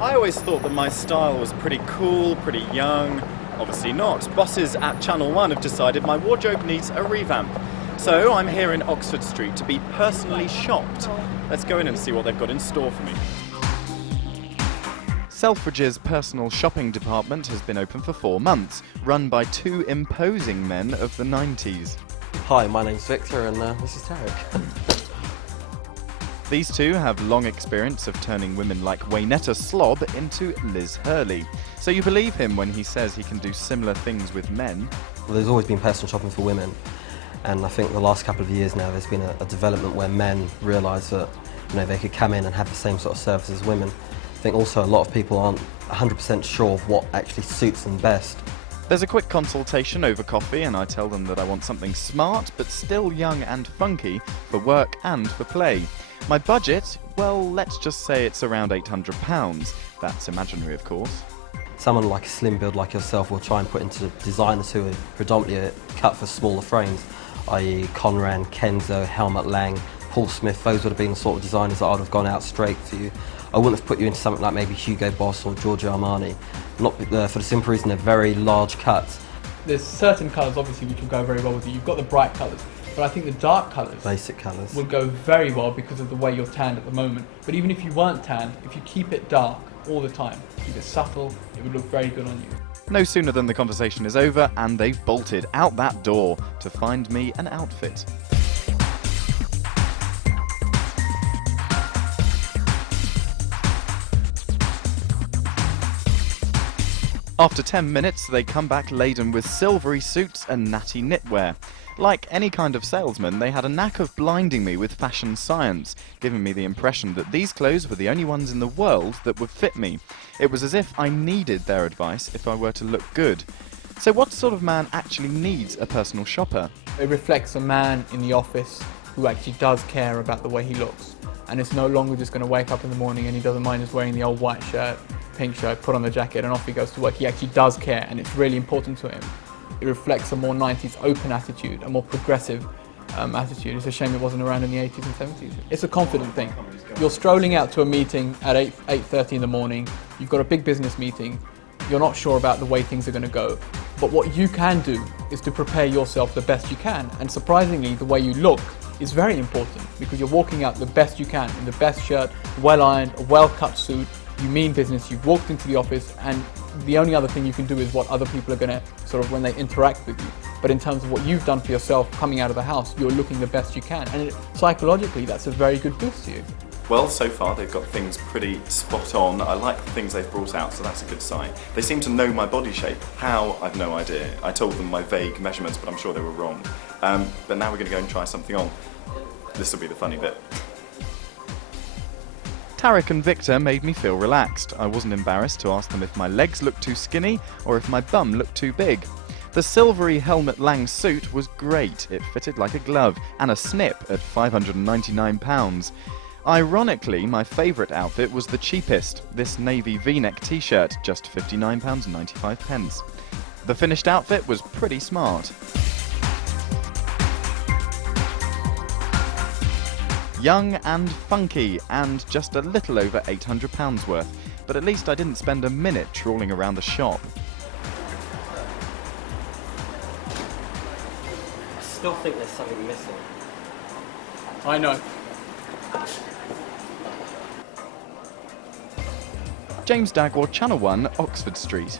I always thought that my style was pretty cool, pretty young. Obviously not. Bosses at Channel 1 have decided my wardrobe needs a revamp. So I'm here in Oxford Street to be personally shopped. Let's go in and see what they've got in store for me. Selfridges' personal shopping department has been open for 4 months, run by 2 imposing men of the 90s. Hi, my name's Victor and this is Tarek. These two have long experience of turning women like Waynetta Slob into Liz Hurley. So you believe him when he says he can do similar things with men? Well, there's always been personal shopping for women, and I think the last couple of years now there's been a development where men realise that they could come in and have the same sort of service as women. I think also a lot of people aren't 100% sure of what actually suits them best. There's a quick consultation over coffee and I tell them that I want something smart but still young and funky for work and for play. My budget, well, let's just say it's around £800. That's imaginary, of course. Someone like a slim build like yourself will try and put into designers who are predominantly cut for smaller frames, i.e. Conran, Kenzo, Helmut Lang, Paul Smith. Those would have been the sort of designers that I'd have gone out straight for you. I wouldn't have put you into something like maybe Hugo Boss or Giorgio Armani, not for the simple reason they're very large cuts. There's certain colours obviously which will go very well with you. You've got the bright colours, but I think the dark colours, basic colours, will go very well because of the way you're tanned at the moment. But even if you weren't tanned, if you keep it dark all the time, keep it subtle, it would look very good on you. No sooner than the conversation is over and they've bolted out that door to find me an outfit. After 10 minutes, they come back laden with silvery suits and natty knitwear. Like any kind of salesman, they had a knack of blinding me with fashion science, giving me the impression that these clothes were the only ones in the world that would fit me. It was as if I needed their advice if I were to look good. So what sort of man actually needs a personal shopper? It reflects a man in the office who actually does care about the way he looks. And it's no longer just going to wake up in the morning and he doesn't mind just wearing the old white shirt, pink shirt, put on the jacket and off he goes to work. He actually does care and it's really important to him. It reflects a more 90s open attitude, a more progressive attitude. It's a shame it wasn't around in the 80s and 70s. It's a confident thing. You're strolling out to a meeting at 8:30 in the morning, you've got a big business meeting, you're not sure about the way things are going to go. But what you can do is to prepare yourself the best you can. And surprisingly, the way you look is very important because you're walking out the best you can in the best shirt, well ironed, a well cut suit. You mean business, you've walked into the office and the only other thing you can do is what other people are going to sort of when they interact with you. But in terms of what you've done for yourself coming out of the house, you're looking the best you can. And psychologically, that's a very good boost to you. Well, so far they've got things pretty spot on. I like the things they've brought out, so that's a good sign. They seem to know my body shape. How? I've no idea. I told them my vague measurements, but I'm sure they were wrong. But now we're going to go and try something on. This will be the funny bit. Tarek and Victor made me feel relaxed. I wasn't embarrassed to ask them if my legs looked too skinny or if my bum looked too big. The silvery Helmut Lang suit was great. It fitted like a glove and a snip at £599. Ironically, my favourite outfit was the cheapest, this navy V-neck t-shirt, just £59.95. The finished outfit was pretty smart. Young and funky, and just a little over £800 worth. But at least I didn't spend a minute trawling around the shop. I still think there's something missing. I know. James Dagwar, Channel 1, Oxford Street.